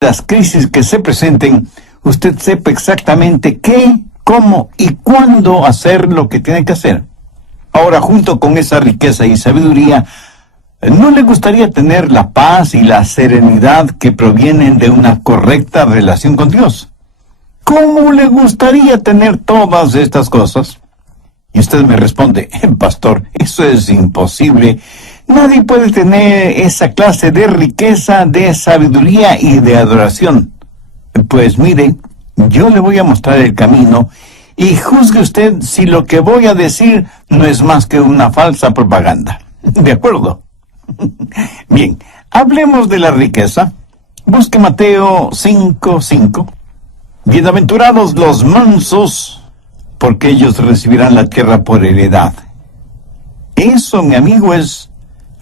las crisis que se presenten, usted sepa exactamente qué, cómo y cuándo hacer lo que tiene que hacer. Ahora, junto con esa riqueza y sabiduría, ¿no le gustaría tener la paz y la serenidad que provienen de una correcta relación con Dios? ¿Cómo le gustaría tener todas estas cosas? Y usted me responde, pastor, eso es imposible. Nadie puede tener esa clase de riqueza, de sabiduría y de adoración. Pues mire, yo le voy a mostrar el camino y juzgue usted si lo que voy a decir no es más que una falsa propaganda. ¿De acuerdo? Bien, hablemos de la riqueza. Busque Mateo 5:5. Bienaventurados los mansos, porque ellos recibirán la tierra por heredad. Eso, mi amigo, es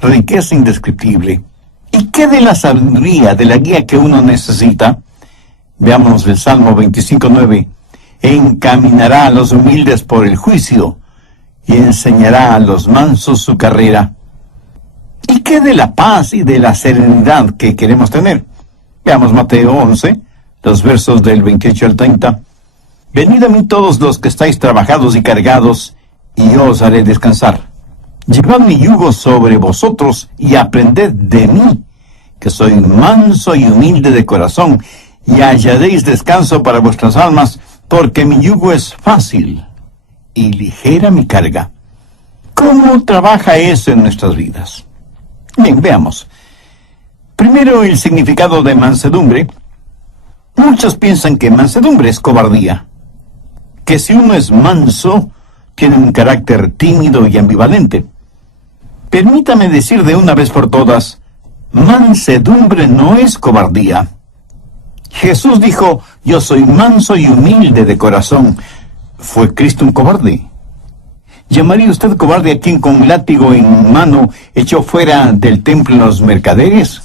riqueza indescriptible. ¿Y qué de la sabiduría, de la guía que uno necesita? Veamos el Salmo 25:9. Encaminará a los humildes por el juicio y enseñará a los mansos su carrera. ¿Y qué de la paz y de la serenidad que queremos tener? Veamos Mateo 11, los versos del 28 al 30. Venid a mí todos los que estáis trabajados y cargados, y yo os haré descansar. Llevad mi yugo sobre vosotros y aprended de mí, que soy manso y humilde de corazón, y hallaréis descanso para vuestras almas, porque mi yugo es fácil y ligera mi carga. ¿Cómo trabaja eso en nuestras vidas? Bien, veamos. Primero, el significado de mansedumbre. Muchos piensan que mansedumbre es cobardía, que si uno es manso, tiene un carácter tímido y ambivalente. Permítame decir de una vez por todas, mansedumbre no es cobardía. Jesús dijo, yo soy manso y humilde de corazón. ¿Fue Cristo un cobarde? ¿Llamaría usted cobarde a quien con látigo en mano echó fuera del templo los mercaderes?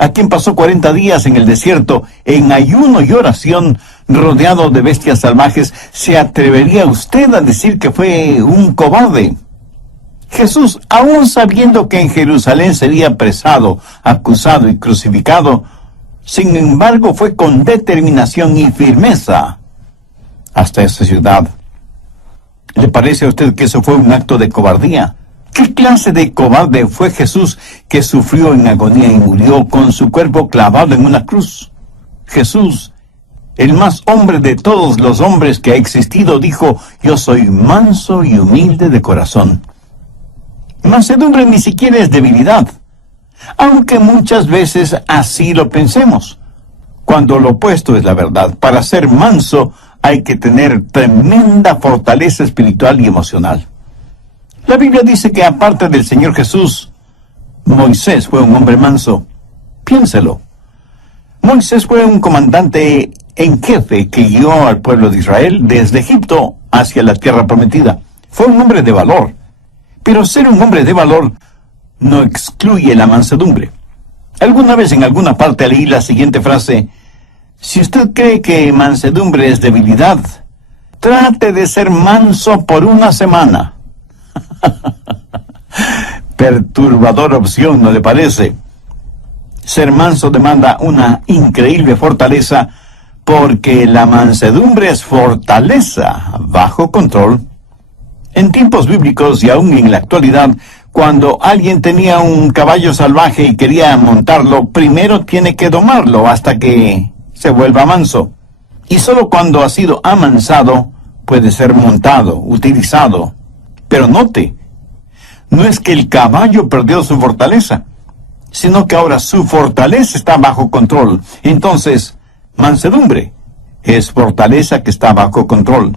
¿A quien pasó 40 días en el desierto, en ayuno y oración, rodeado de bestias salvajes? ¿Se atrevería usted a decir que fue un cobarde? Jesús, aún sabiendo que en Jerusalén sería apresado, acusado y crucificado, sin embargo fue con determinación y firmeza hasta esta ciudad. ¿Le parece a usted que eso fue un acto de cobardía? ¿Qué clase de cobarde fue Jesús que sufrió en agonía y murió con su cuerpo clavado en una cruz? Jesús, el más hombre de todos los hombres que ha existido, dijo, yo soy manso y humilde de corazón. Mansedumbre ni siquiera es debilidad, aunque muchas veces así lo pensemos, cuando lo opuesto es la verdad. Para ser manso hay que tener tremenda fortaleza espiritual y emocional. La Biblia dice que aparte del Señor Jesús, Moisés fue un hombre manso. Piénselo. Moisés fue un comandante en jefe que guió al pueblo de Israel desde Egipto hacia la tierra prometida. Fue un hombre de valor. Pero ser un hombre de valor no excluye la mansedumbre. Alguna vez en alguna parte leí la siguiente frase: si usted cree que mansedumbre es debilidad, trate de ser manso por una semana. Perturbadora opción, ¿no le parece? Ser manso demanda una increíble fortaleza, porque la mansedumbre es fortaleza bajo control. En tiempos bíblicos y aún en la actualidad, cuando alguien tenía un caballo salvaje y quería montarlo, primero tiene que domarlo hasta que se vuelva manso. Y solo cuando ha sido amansado puede ser montado, utilizado. Pero note, no es que el caballo perdió su fortaleza, sino que ahora su fortaleza está bajo control. Entonces, mansedumbre es fortaleza que está bajo control.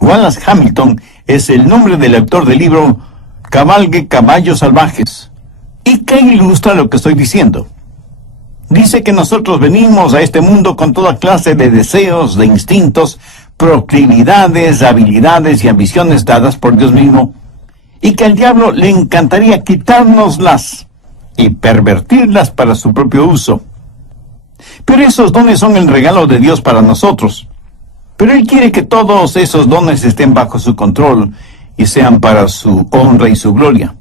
Wallace Hamilton es el nombre del autor del libro Cabalgue caballos salvajes. ¿Y qué ilustra lo que estoy diciendo? Dice que nosotros venimos a este mundo con toda clase de deseos, de instintos, proclividades, habilidades y ambiciones dadas por Dios mismo, y que al diablo le encantaría quitárnoslas y pervertirlas para su propio uso. Pero esos dones son el regalo de Dios para nosotros. Pero Él quiere que todos esos dones estén bajo su control y sean para su honra y su gloria.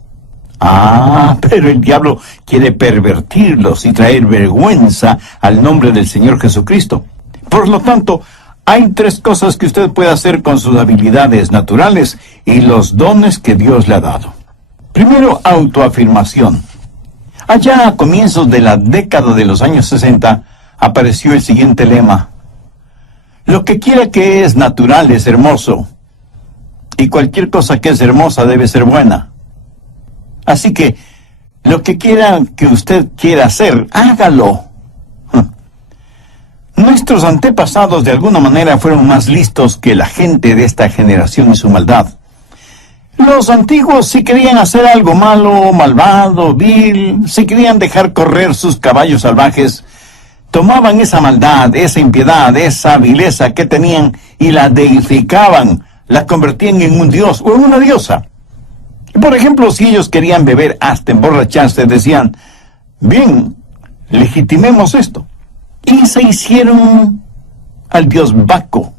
Pero el diablo quiere pervertirlos y traer vergüenza al nombre del Señor Jesucristo. Por lo tanto, hay tres cosas que usted puede hacer con sus habilidades naturales y los dones que Dios le ha dado. Primero, autoafirmación. Allá a comienzos de la década de los años 60, apareció el siguiente lema: lo que quiera que es natural es hermoso, y cualquier cosa que es hermosa debe ser buena. Así que, lo que quiera que usted quiera hacer, hágalo. Nuestros antepasados de alguna manera fueron más listos que la gente de esta generación y su maldad. Los antiguos, si querían hacer algo malo, malvado, vil, si querían dejar correr sus caballos salvajes, tomaban esa maldad, esa impiedad, esa vileza que tenían y la deificaban, la convertían en un dios o en una diosa. Por ejemplo, si ellos querían beber hasta emborracharse, decían: bien, legitimemos esto. Y se hicieron al dios Baco,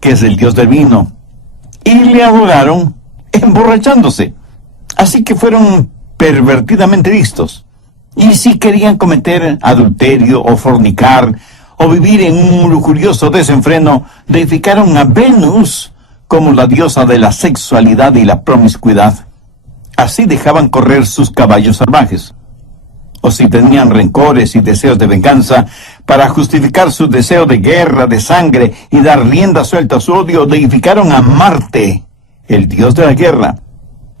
que es el dios del vino, y le adoraron emborrachándose. Así que fueron pervertidamente listos. Y si querían cometer adulterio o fornicar o vivir en un lujurioso desenfreno, deificaron a Venus como la diosa de la sexualidad y la promiscuidad. Así dejaban correr sus caballos salvajes. O si tenían rencores y deseos de venganza, para justificar su deseo de guerra, de sangre y dar rienda suelta a su odio, deificaron a Marte, el dios de la guerra.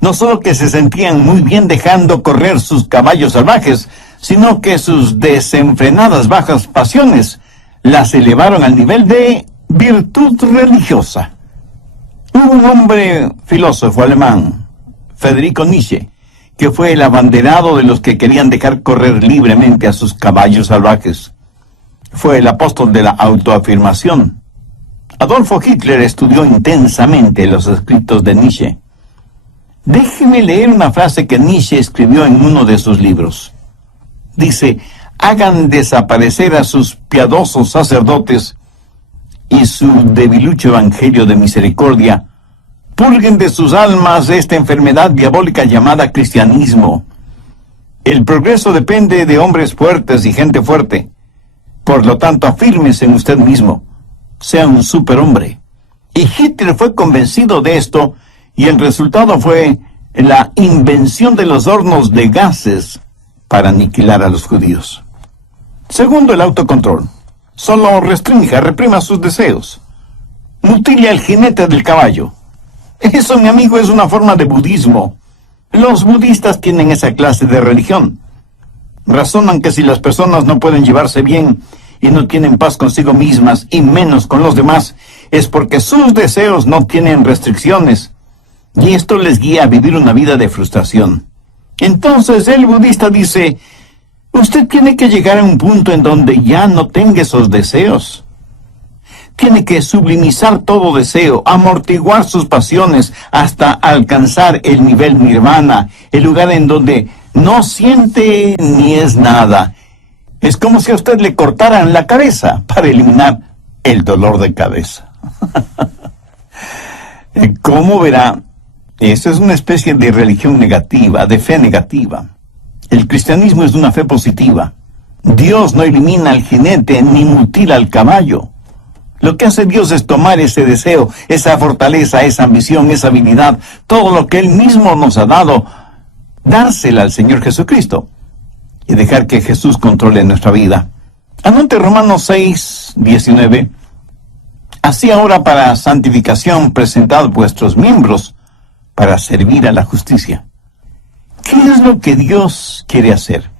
No solo que se sentían muy bien dejando correr sus caballos salvajes, sino que sus desenfrenadas bajas pasiones las elevaron al nivel de virtud religiosa. Hubo un hombre filósofo alemán, Friedrich Nietzsche, que fue el abanderado de los que querían dejar correr libremente a sus caballos salvajes. Fue el apóstol de la autoafirmación. Adolfo Hitler estudió intensamente los escritos de Nietzsche. Déjeme leer una frase que Nietzsche escribió en uno de sus libros. Dice: hagan desaparecer a sus piadosos sacerdotes y su debilucho evangelio de misericordia. Purguen de sus almas esta enfermedad diabólica llamada cristianismo. El progreso depende de hombres fuertes y gente fuerte. Por lo tanto, afírmese en usted mismo. Sea un superhombre. Y Hitler fue convencido de esto, y el resultado fue la invención de los hornos de gases para aniquilar a los judíos. Segundo, el autocontrol. Solo restrinja, reprima sus deseos. Mutile al jinete del caballo. Eso, mi amigo, es una forma de budismo. Los budistas tienen esa clase de religión. Razonan que si las personas no pueden llevarse bien y no tienen paz consigo mismas y menos con los demás, es porque sus deseos no tienen restricciones, y esto les guía a vivir una vida de frustración. Entonces el budista dice: usted tiene que llegar a un punto en donde ya no tenga esos deseos. Tiene que sublimizar todo deseo, amortiguar sus pasiones hasta alcanzar el nivel nirvana, el lugar en donde no siente ni es nada. Es como si a usted le cortaran la cabeza para eliminar el dolor de cabeza. ¿Cómo verá? Eso es una especie de religión negativa, de fe negativa. El cristianismo es una fe positiva. Dios no elimina al jinete ni mutila al caballo. Lo que hace Dios es tomar ese deseo, esa fortaleza, esa ambición, esa habilidad, todo lo que Él mismo nos ha dado, dársela al Señor Jesucristo y dejar que Jesús controle nuestra vida. Anote Romanos 6:19. Así ahora para santificación presentad vuestros miembros para servir a la justicia. ¿Qué es lo que Dios quiere hacer?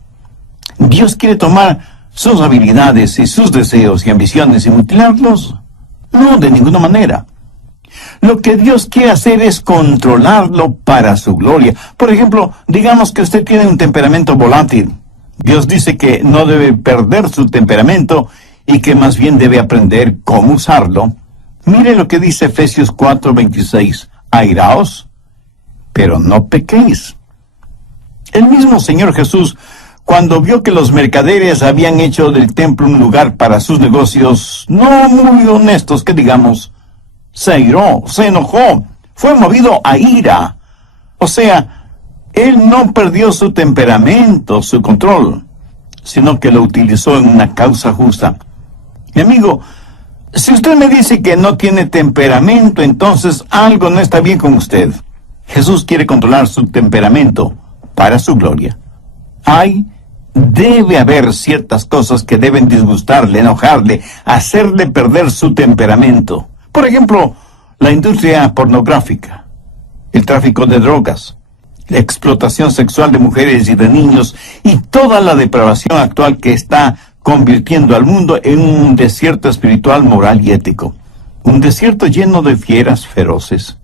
Dios quiere tomar sus habilidades y sus deseos y ambiciones y mutilarlos. No, de ninguna manera. Lo que Dios quiere hacer es controlarlo para su gloria. Por ejemplo, digamos que usted tiene un temperamento volátil. Dios dice que no debe perder su temperamento y que más bien debe aprender cómo usarlo. Mire lo que dice Efesios 4:26. Airaos, pero no pequéis. El mismo Señor Jesús, cuando vio que los mercaderes habían hecho del templo un lugar para sus negocios, no muy honestos que digamos, se airó, se enojó, fue movido a ira. O sea, Él no perdió su temperamento, su control, sino que lo utilizó en una causa justa. Mi amigo, si usted me dice que no tiene temperamento, entonces algo no está bien con usted. Jesús quiere controlar su temperamento para su gloria. Debe haber ciertas cosas que deben disgustarle, enojarle, hacerle perder su temperamento. Por ejemplo, la industria pornográfica, el tráfico de drogas, la explotación sexual de mujeres y de niños y toda la depravación actual que está convirtiendo al mundo en un desierto espiritual, moral y ético. Un desierto lleno de fieras feroces.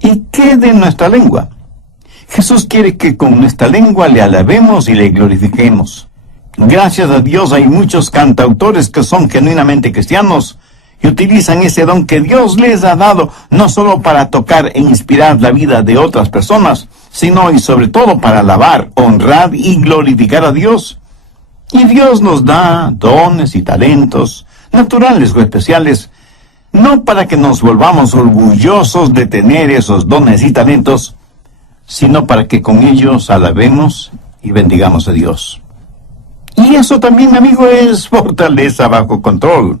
¿Y qué de nuestra lengua? Jesús quiere que con nuestra lengua le alabemos y le glorifiquemos. Gracias a Dios hay muchos cantautores que son genuinamente cristianos y utilizan ese don que Dios les ha dado, no solo para tocar e inspirar la vida de otras personas, sino y sobre todo para alabar, honrar y glorificar a Dios. Y Dios nos da dones y talentos, naturales o especiales, no para que nos volvamos orgullosos de tener esos dones y talentos, sino para que con ellos alabemos y bendigamos a Dios. Y eso también, mi amigo, es fortaleza bajo control.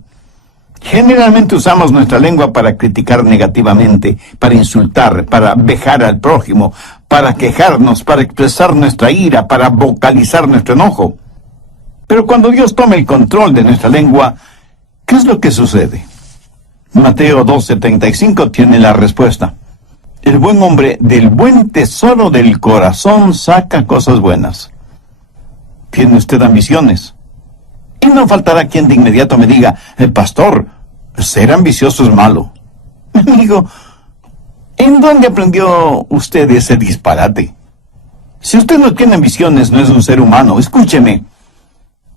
Generalmente usamos nuestra lengua para criticar negativamente, para insultar, para vejar al prójimo, para quejarnos, para expresar nuestra ira, para vocalizar nuestro enojo. Pero cuando Dios toma el control de nuestra lengua, ¿qué es lo que sucede? Mateo 12:35 tiene la respuesta. El buen hombre del buen tesoro del corazón saca cosas buenas. ¿Tiene usted ambiciones? Y no faltará quien de inmediato me diga, pastor, ser ambicioso es malo. Amigo, ¿en dónde aprendió usted ese disparate? Si usted no tiene ambiciones, no es un ser humano. Escúcheme.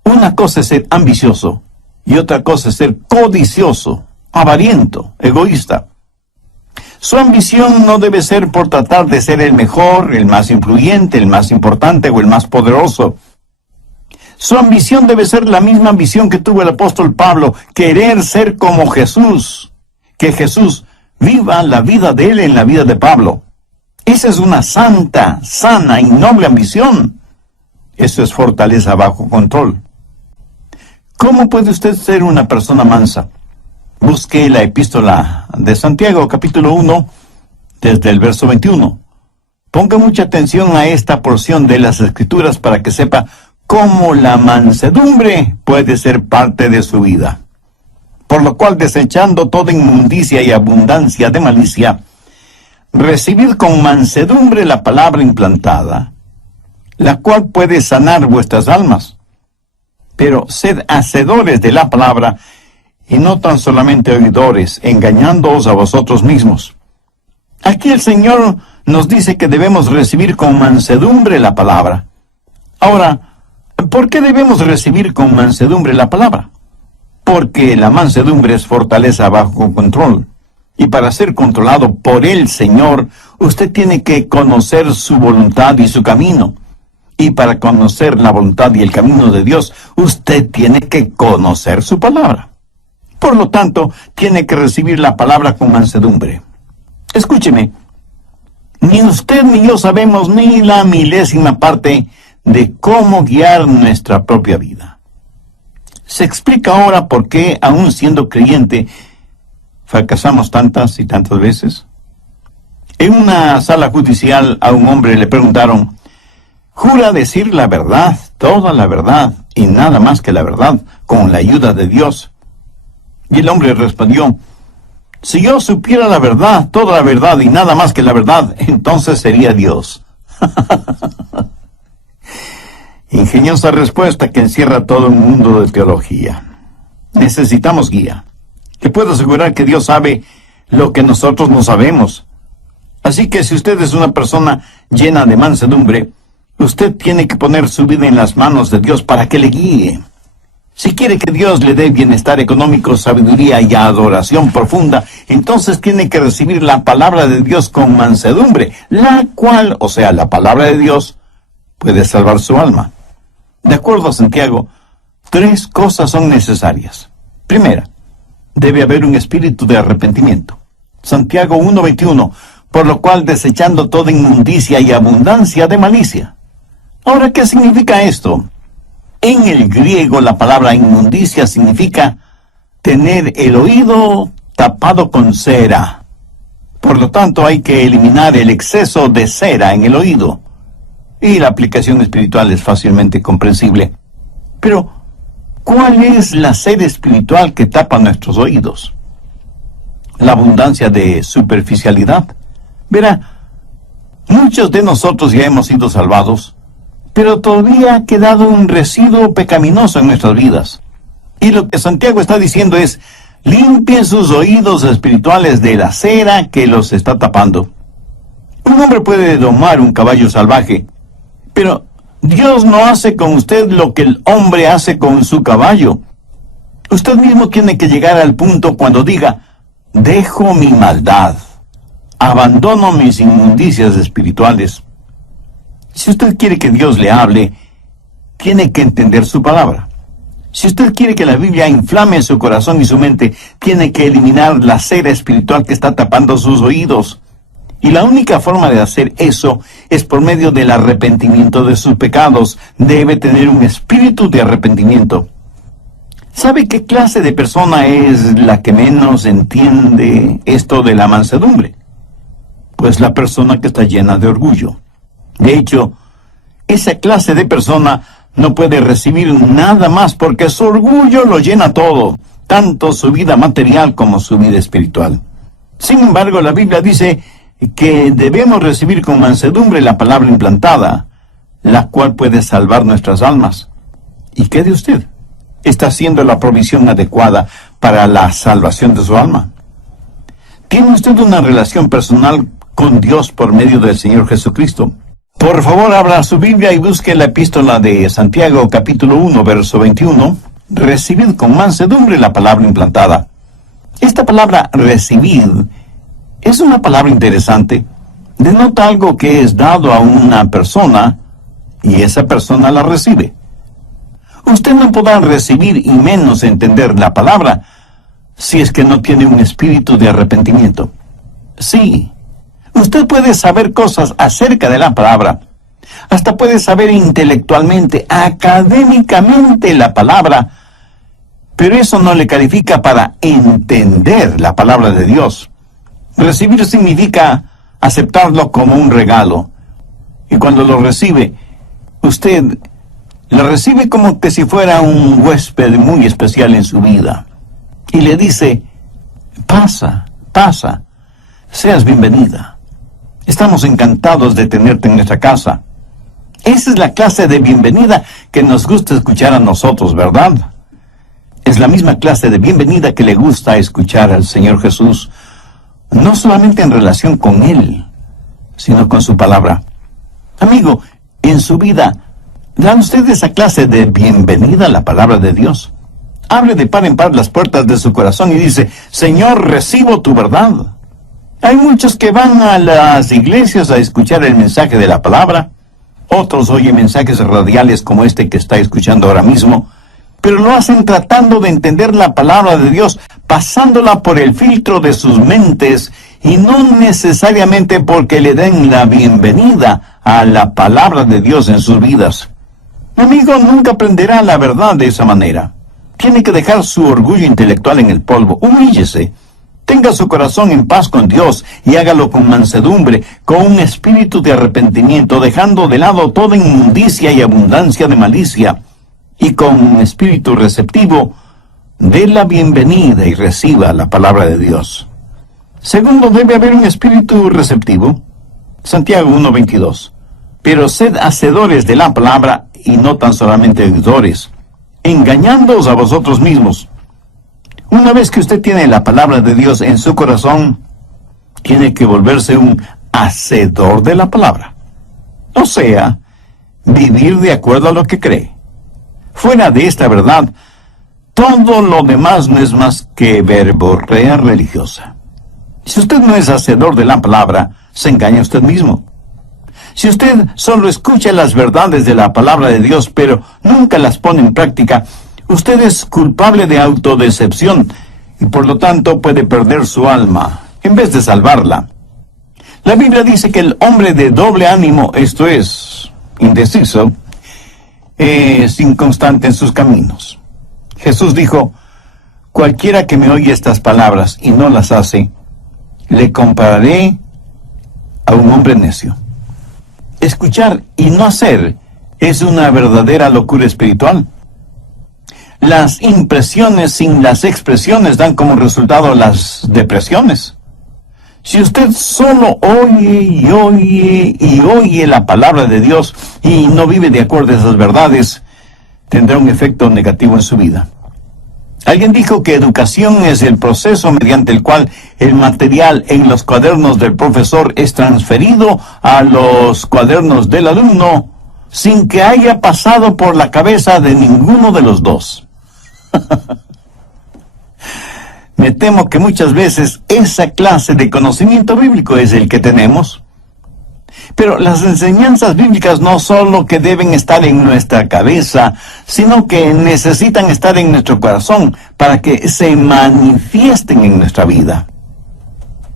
Una cosa es ser ambicioso y otra cosa es ser codicioso, avariento, egoísta. Su ambición no debe ser por tratar de ser el mejor, el más influyente, el más importante o el más poderoso. Su ambición debe ser la misma ambición que tuvo el apóstol Pablo, querer ser como Jesús, que Jesús viva la vida de él en la vida de Pablo. Esa es una santa, sana y noble ambición. Eso es fortaleza bajo control. ¿Cómo puede usted ser una persona mansa? Busque la epístola de Santiago, capítulo 1, desde el verso 21. Ponga mucha atención a esta porción de las Escrituras para que sepa cómo la mansedumbre puede ser parte de su vida. Por lo cual, desechando toda inmundicia y abundancia de malicia, recibid con mansedumbre la palabra implantada, la cual puede sanar vuestras almas. Pero sed hacedores de la palabra, y no tan solamente oidores, engañándoos a vosotros mismos. Aquí el Señor nos dice que debemos recibir con mansedumbre la palabra. Ahora, ¿por qué debemos recibir con mansedumbre la palabra? Porque la mansedumbre es fortaleza bajo control. Y para ser controlado por el Señor, usted tiene que conocer su voluntad y su camino. Y para conocer la voluntad y el camino de Dios, usted tiene que conocer su palabra. Por lo tanto, tiene que recibir la palabra con mansedumbre. Escúcheme, ni usted ni yo sabemos ni la milésima parte de cómo guiar nuestra propia vida. Se explica ahora por qué, aún siendo creyente, fracasamos tantas y tantas veces. En una sala judicial a un hombre le preguntaron, ¿jura decir la verdad, toda la verdad y nada más que la verdad, con la ayuda de Dios? Y el hombre respondió, si yo supiera la verdad, toda la verdad y nada más que la verdad, entonces sería Dios. Ingeniosa respuesta que encierra todo un mundo de teología. Necesitamos guía. Le puedo asegurar que Dios sabe lo que nosotros no sabemos. Así que si usted es una persona llena de mansedumbre, usted tiene que poner su vida en las manos de Dios para que le guíe. Si quiere que Dios le dé bienestar económico, sabiduría y adoración profunda, entonces tiene que recibir la palabra de Dios con mansedumbre, la cual, o sea, la palabra de Dios, puede salvar su alma. De acuerdo a Santiago, 3 cosas son necesarias. Primera, debe haber un espíritu de arrepentimiento. Santiago 1:21, por lo cual desechando toda inmundicia y abundancia de malicia. Ahora, ¿qué significa esto? En el griego la palabra inmundicia significa tener el oído tapado con cera. Por lo tanto, hay que eliminar el exceso de cera en el oído. Y la aplicación espiritual es fácilmente comprensible. Pero, ¿cuál es la cera espiritual que tapa nuestros oídos? La abundancia de superficialidad. Verá, muchos de nosotros ya hemos sido salvados, pero todavía ha quedado un residuo pecaminoso en nuestras vidas. Y lo que Santiago está diciendo es, limpien sus oídos espirituales de la cera que los está tapando. Un hombre puede domar un caballo salvaje, pero Dios no hace con usted lo que el hombre hace con su caballo. Usted mismo tiene que llegar al punto cuando diga, dejo mi maldad, abandono mis inmundicias espirituales. Si usted quiere que Dios le hable, tiene que entender su palabra. Si usted quiere que la Biblia inflame su corazón y su mente, tiene que eliminar la cera espiritual que está tapando sus oídos. Y la única forma de hacer eso es por medio del arrepentimiento de sus pecados. Debe tener un espíritu de arrepentimiento. ¿Sabe qué clase de persona es la que menos entiende esto de la mansedumbre? Pues la persona que está llena de orgullo. De hecho, esa clase de persona no puede recibir nada más porque su orgullo lo llena todo, tanto su vida material como su vida espiritual. Sin embargo, la Biblia dice que debemos recibir con mansedumbre la palabra implantada, la cual puede salvar nuestras almas. ¿Y qué de usted? ¿Está haciendo la provisión adecuada para la salvación de su alma? ¿Tiene usted una relación personal con Dios por medio del Señor Jesucristo? Por favor, abra su Biblia y busque la epístola de Santiago, capítulo 1, verso 21. Recibid con mansedumbre la palabra implantada. Esta palabra recibid es una palabra interesante. Denota algo que es dado a una persona y esa persona la recibe. Usted no podrá recibir y menos entender la palabra si es que no tiene un espíritu de arrepentimiento. Sí, usted puede saber cosas acerca de la palabra, hasta puede saber intelectualmente, académicamente la palabra, pero eso no le califica para entender la palabra de Dios. Recibir significa aceptarlo como un regalo, y cuando lo recibe, usted lo recibe como que si fuera un huésped muy especial en su vida, y le dice, pasa, pasa, seas bienvenida. Estamos encantados de tenerte en nuestra casa. Esa es la clase de bienvenida que nos gusta escuchar a nosotros, ¿verdad? Es la misma clase de bienvenida que le gusta escuchar al Señor Jesús, no solamente en relación con Él, sino con su palabra. Amigo, en su vida, ¿dan usted esa clase de bienvenida a la palabra de Dios? Abre de par en par las puertas de su corazón y dice, Señor, recibo tu verdad. Hay muchos que van a las iglesias a escuchar el mensaje de la palabra. Otros oyen mensajes radiales como este que está escuchando ahora mismo, pero lo hacen tratando de entender la palabra de Dios, pasándola por el filtro de sus mentes, y no necesariamente porque le den la bienvenida a la palabra de Dios en sus vidas. Mi amigo nunca aprenderá la verdad de esa manera. Tiene que dejar su orgullo intelectual en el polvo. Humíllese. Tenga su corazón en paz con Dios y hágalo con mansedumbre, con un espíritu de arrepentimiento, dejando de lado toda inmundicia y abundancia de malicia, y con un espíritu receptivo, dé la bienvenida y reciba la palabra de Dios. Segundo, debe haber un espíritu receptivo. Santiago 1:22. Pero sed hacedores de la palabra y no tan solamente oidores, engañándoos a vosotros mismos. Una vez que usted tiene la palabra de Dios en su corazón, tiene que volverse un hacedor de la palabra. O sea, vivir de acuerdo a lo que cree. Fuera de esta verdad, todo lo demás no es más que verborrea religiosa. Si usted no es hacedor de la palabra, se engaña usted mismo. Si usted solo escucha las verdades de la palabra de Dios, pero nunca las pone en práctica, usted es culpable de autodecepción y por lo tanto puede perder su alma en vez de salvarla. La Biblia dice que el hombre de doble ánimo, esto es, indeciso, es inconstante en sus caminos. Jesús dijo, cualquiera que me oye estas palabras y no las hace, le compararé a un hombre necio. Escuchar y no hacer es una verdadera locura espiritual. Las impresiones sin las expresiones dan como resultado las depresiones. Si usted solo oye y oye y oye la palabra de Dios y no vive de acuerdo a esas verdades, tendrá un efecto negativo en su vida. Alguien dijo que educación es el proceso mediante el cual el material en los cuadernos del profesor es transferido a los cuadernos del alumno sin que haya pasado por la cabeza de ninguno de los dos. Me temo que muchas veces esa clase de conocimiento bíblico es el que tenemos. Pero las enseñanzas bíblicas no solo que deben estar en nuestra cabeza, sino que necesitan estar en nuestro corazón para que se manifiesten en nuestra vida.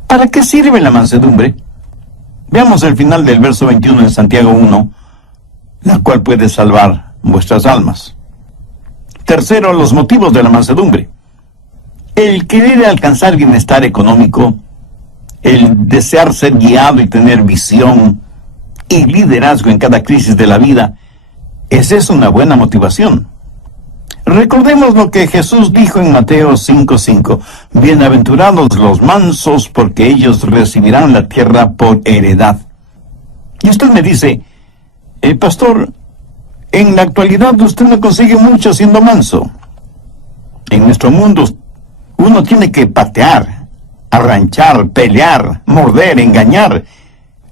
¿Para qué sirve la mansedumbre? Veamos el final del verso 21 en Santiago 1, la cual puede salvar vuestras almas. Tercero, los motivos de la mansedumbre. El querer alcanzar bienestar económico, el desear ser guiado y tener visión y liderazgo en cada crisis de la vida, esa es una buena motivación. Recordemos lo que Jesús dijo en Mateo 5:5, bienaventurados los mansos, porque ellos recibirán la tierra por heredad. Y usted me dice, pastor, en la actualidad usted no consigue mucho siendo manso. En nuestro mundo uno tiene que patear, arranchar, pelear, morder, engañar.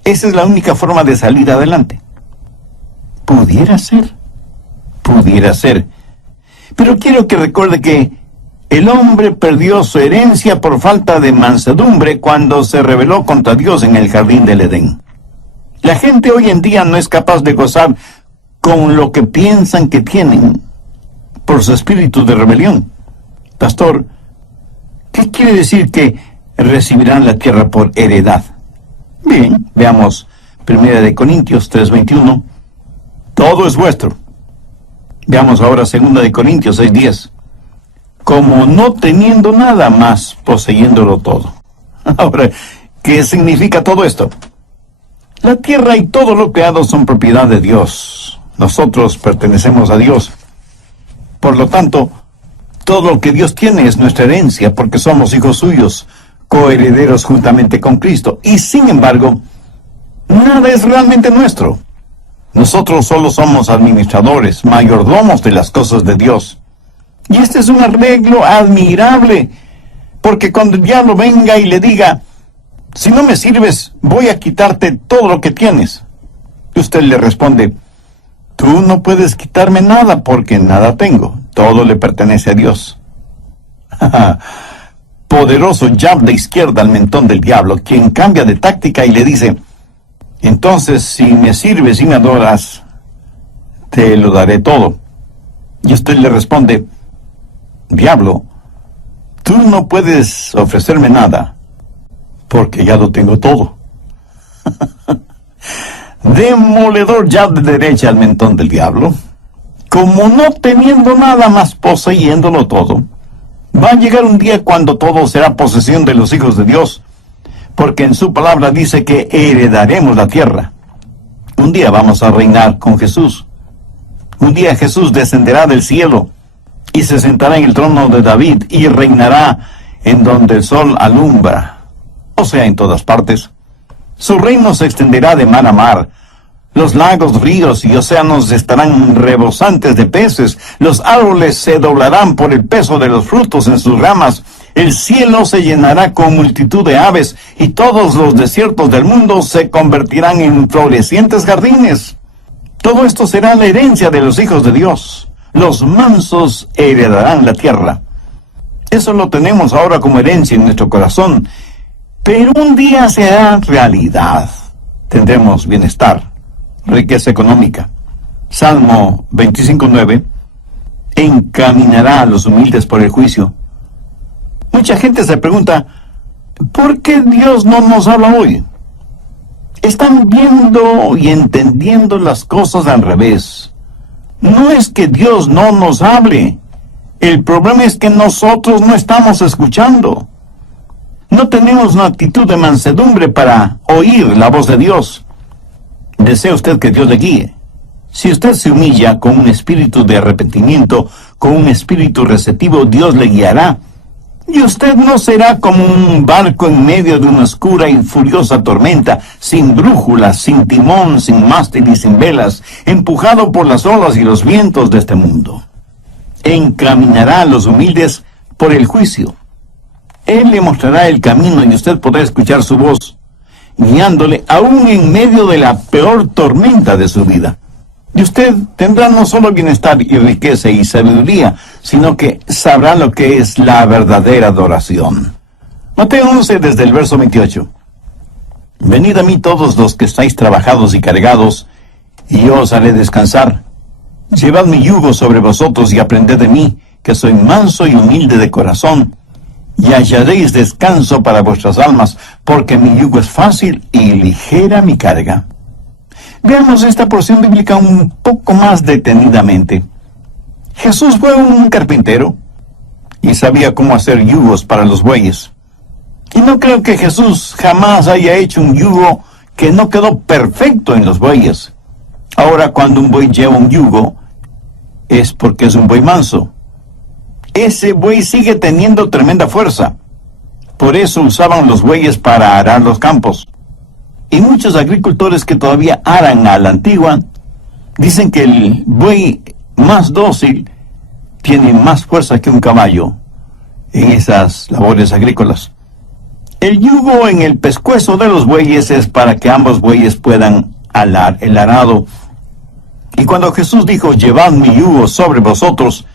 Esa es la única forma de salir adelante. Pudiera ser. Pero quiero que recuerde que el hombre perdió su herencia por falta de mansedumbre cuando se rebeló contra Dios en el jardín del Edén. La gente hoy en día no es capaz de gozar con lo que piensan que tienen por su espíritu de rebelión. Pastor, ¿qué quiere decir que recibirán la tierra por heredad? Bien, veamos 1 Corintios 3:21. Todo es vuestro. Veamos ahora 2 Corintios 6:10. Como no teniendo nada más, poseyéndolo todo. Ahora, ¿qué significa todo esto? La tierra y todo lo creado son propiedad de Dios. Nosotros pertenecemos a Dios. Por lo tanto, todo lo que Dios tiene es nuestra herencia, porque somos hijos suyos, coherederos juntamente con Cristo. Y sin embargo, nada es realmente nuestro. Nosotros solo somos administradores, mayordomos de las cosas de Dios. Y este es un arreglo admirable, porque cuando el diablo venga y le diga, si no me sirves, voy a quitarte todo lo que tienes, usted le responde, tú no puedes quitarme nada porque nada tengo. Todo le pertenece a Dios. Poderoso jab de izquierda al mentón del diablo, quien cambia de táctica y le dice, entonces si me sirves y me adoras, te lo daré todo. Y usted le responde, diablo, tú no puedes ofrecerme nada, porque ya lo tengo todo. Demoledor jab de derecha al mentón del diablo. Como no teniendo nada más, poseyéndolo todo. Va a llegar un día cuando todo será posesión de los hijos de Dios, porque en su palabra dice que heredaremos la tierra. Un día vamos a reinar con Jesús. Un día Jesús descenderá del cielo y se sentará en el trono de David y reinará en donde el sol alumbra, o sea, en todas partes. Su reino se extenderá de mar a mar. Los lagos, ríos y océanos estarán rebosantes de peces. Los árboles se doblarán por el peso de los frutos en sus ramas. El cielo se llenará con multitud de aves, y todos los desiertos del mundo se convertirán en florecientes jardines. Todo esto será la herencia de los hijos de Dios. Los mansos heredarán la tierra. Eso lo tenemos ahora como herencia en nuestro corazón. Pero un día será realidad. Tendremos bienestar, riqueza económica. Salmo 25:9, encaminará a los humildes por el juicio. Mucha gente se pregunta, ¿por qué Dios no nos habla hoy? Están viendo y entendiendo las cosas al revés. No es que Dios no nos hable. El problema es que nosotros no estamos escuchando. No tenemos una actitud de mansedumbre para oír la voz de Dios. ¿Desea usted que Dios le guíe? Si usted se humilla con un espíritu de arrepentimiento, con un espíritu receptivo, Dios le guiará. Y usted no será como un barco en medio de una oscura y furiosa tormenta, sin brújula, sin timón, sin mástil y sin velas, empujado por las olas y los vientos de este mundo. Encaminará a los humildes por el juicio. Él le mostrará el camino y usted podrá escuchar su voz, guiándole aún en medio de la peor tormenta de su vida. Y usted tendrá no solo bienestar y riqueza y sabiduría, sino que sabrá lo que es la verdadera adoración. Mateo 11, desde el verso 28. Venid a mí todos los que estáis trabajados y cargados, y yo os haré descansar. Llevad mi yugo sobre vosotros y aprended de mí, que soy manso y humilde de corazón, y hallaréis descanso para vuestras almas, porque mi yugo es fácil y ligera mi carga. Veamos esta porción bíblica un poco más detenidamente. Jesús fue un carpintero y sabía cómo hacer yugos para los bueyes. Y no creo que Jesús jamás haya hecho un yugo que no quedó perfecto en los bueyes. Ahora, cuando un buey lleva un yugo, es porque es un buey manso. Ese buey sigue teniendo tremenda fuerza. Por eso usaban los bueyes para arar los campos. Y muchos agricultores que todavía aran a la antigua dicen que el buey más dócil tiene más fuerza que un caballo en esas labores agrícolas. El yugo en el pescuezo de los bueyes es para que ambos bueyes puedan alar el arado. Y cuando Jesús dijo, llevad mi yugo sobre vosotros,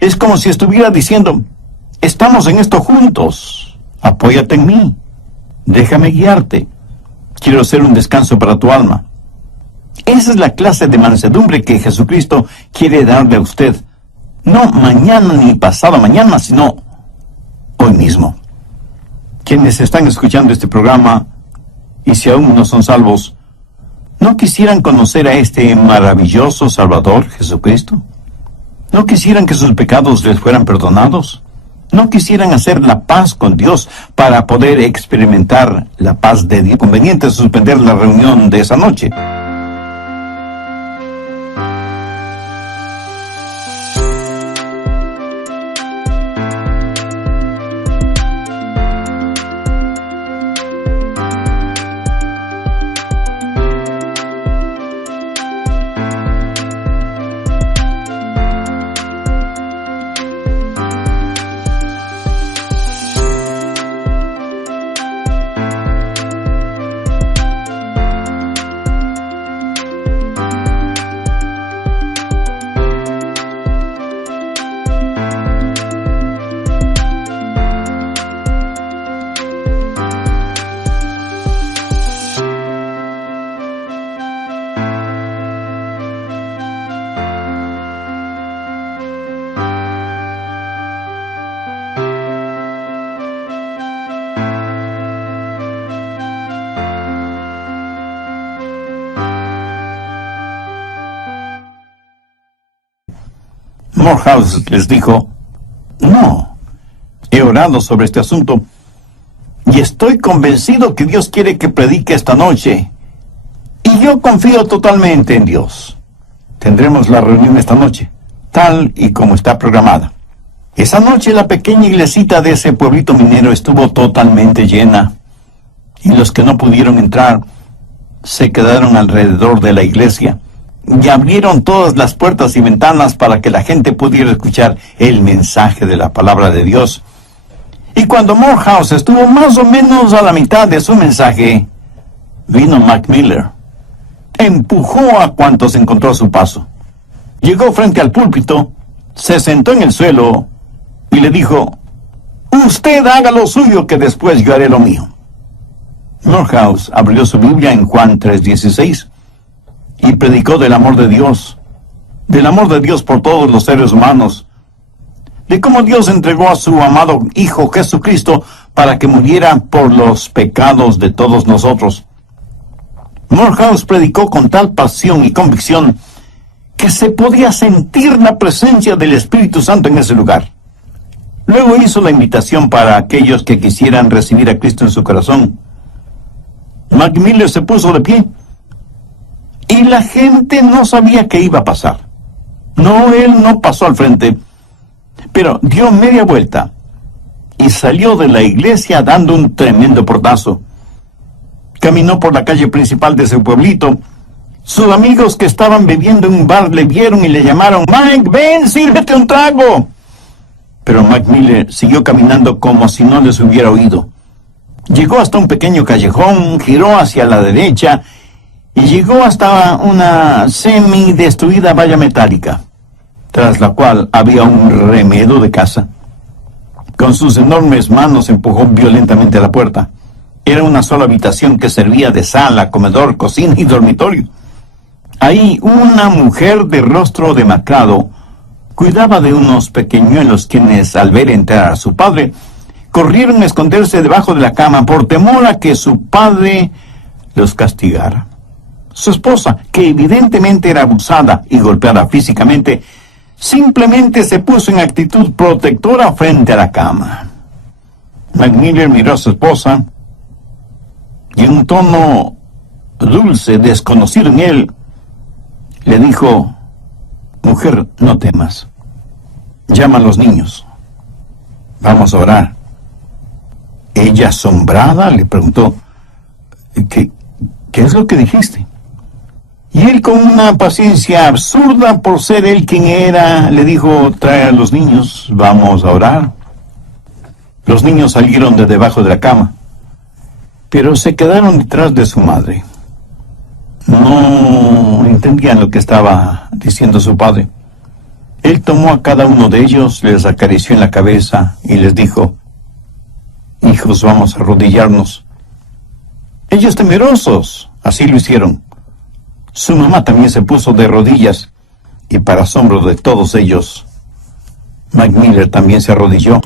es como si estuviera diciendo, estamos en esto juntos, apóyate en mí, déjame guiarte. Quiero ser un descanso para tu alma. Esa es la clase de mansedumbre que Jesucristo quiere darle a usted. No mañana ni pasado mañana, sino hoy mismo. Quienes están escuchando este programa, y si aún no son salvos, ¿no quisieran conocer a este maravilloso Salvador, Jesucristo? ¿No quisieran que sus pecados les fueran perdonados? ¿No quisieran hacer la paz con Dios para poder experimentar la paz de Dios? Conveniente suspender la reunión de esa noche. Morehouse les dijo, no, he orado sobre este asunto y estoy convencido que Dios quiere que predique esta noche y yo confío totalmente en Dios. Tendremos la reunión esta noche, tal y como está programada. Esa noche la pequeña iglesita de ese pueblito minero estuvo totalmente llena y los que no pudieron entrar se quedaron alrededor de la iglesia y abrieron todas las puertas y ventanas para que la gente pudiera escuchar el mensaje de la palabra de Dios. Y cuando Morehouse estuvo más o menos a la mitad de su mensaje, vino Mac Miller. Empujó a cuantos encontró a su paso. Llegó frente al púlpito, se sentó en el suelo y le dijo, usted haga lo suyo que después yo haré lo mío. Morehouse abrió su Biblia en Juan 3:16 y predicó del amor de Dios por todos los seres humanos, de cómo Dios entregó a su amado Hijo Jesucristo para que muriera por los pecados de todos nosotros. Morehouse predicó con tal pasión y convicción que se podía sentir la presencia del Espíritu Santo en ese lugar. Luego hizo la invitación para aquellos que quisieran recibir a Cristo en su corazón. Mac Miller se puso de pie y la gente no sabía qué iba a pasar. No, él no pasó al frente, pero dio media vuelta y salió de la iglesia dando un tremendo portazo. Caminó por la calle principal de ese pueblito. Sus amigos que estaban bebiendo en un bar le vieron y le llamaron: «Mike, ven, sírvete un trago». Pero Mac Miller siguió caminando como si no les hubiera oído. Llegó hasta un pequeño callejón, giró hacia la derecha y llegó hasta una semi-destruida valla metálica, tras la cual había un remedo de casa. Con sus enormes manos empujó violentamente a la puerta. Era una sola habitación que servía de sala, comedor, cocina y dormitorio. Ahí una mujer de rostro demacrado cuidaba de unos pequeñuelos quienes, al ver entrar a su padre, corrieron a esconderse debajo de la cama por temor a que su padre los castigara. Su esposa, que evidentemente era abusada y golpeada físicamente, simplemente se puso en actitud protectora frente a la cama. Mac Miller miró a su esposa y en un tono dulce, desconocido en él, le dijo: «Mujer, no temas. Llama a los niños. Vamos a orar». Ella, asombrada, le preguntó: ¿Qué es lo que dijiste? Y él, con una paciencia absurda por ser él quien era, le dijo: «Trae a los niños, vamos a orar». Los niños salieron de debajo de la cama, pero se quedaron detrás de su madre. No entendían lo que estaba diciendo su padre. Él tomó a cada uno de ellos, les acarició en la cabeza y les dijo: «Hijos, vamos a arrodillarnos». Ellos, temerosos, así lo hicieron. Su mamá también se puso de rodillas y, para asombro de todos ellos, Mac Miller también se arrodilló.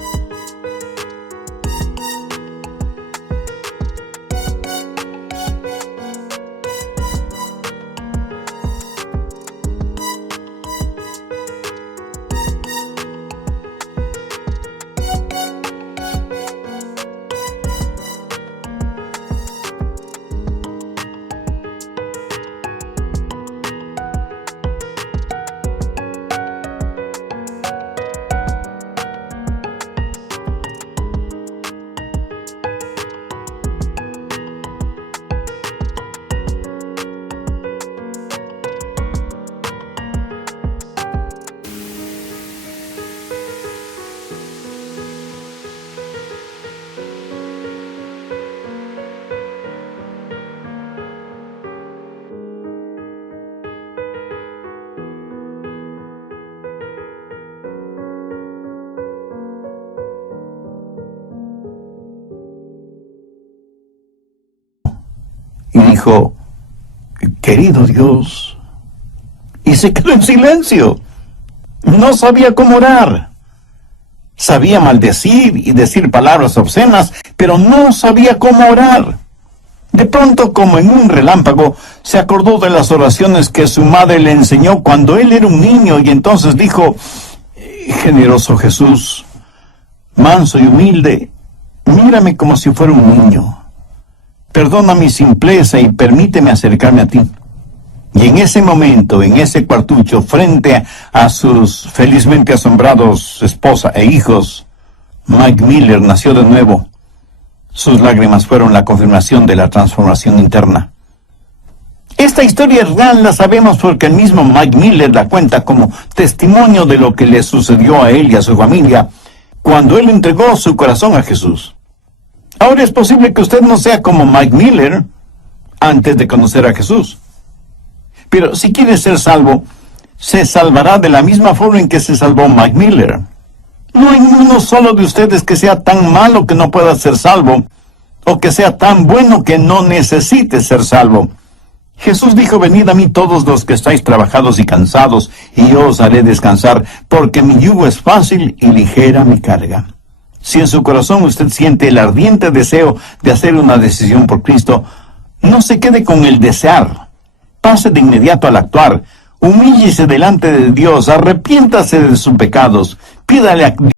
Y dijo: «Querido Dios», y se quedó en silencio. No sabía cómo orar. Sabía maldecir y decir palabras obscenas, pero no sabía cómo orar. De pronto, como en un relámpago, se acordó de las oraciones que su madre le enseñó cuando él era un niño, y entonces dijo: «Generoso Jesús, manso y humilde, mírame como si fuera un niño. Perdona mi simpleza y permíteme acercarme a ti». Y en ese momento, en ese cuartucho, frente a sus felizmente asombrados esposa e hijos, Mac Miller nació de nuevo. Sus lágrimas fueron la confirmación de la transformación interna. Esta historia real la sabemos porque el mismo Mac Miller la cuenta como testimonio de lo que le sucedió a él y a su familia cuando él entregó su corazón a Jesús. Ahora es posible que usted no sea como Mac Miller antes de conocer a Jesús. Pero si quiere ser salvo, se salvará de la misma forma en que se salvó Mac Miller. No hay uno solo de ustedes que sea tan malo que no pueda ser salvo, o que sea tan bueno que no necesite ser salvo. Jesús dijo: «Venid a mí todos los que estáis trabajados y cansados, y yo os haré descansar, porque mi yugo es fácil y ligera mi carga». Si en su corazón usted siente el ardiente deseo de hacer una decisión por Cristo, No se quede con el desear. Pase de inmediato al actuar. Humíllese delante de Dios, arrepiéntase de sus pecados, pídale a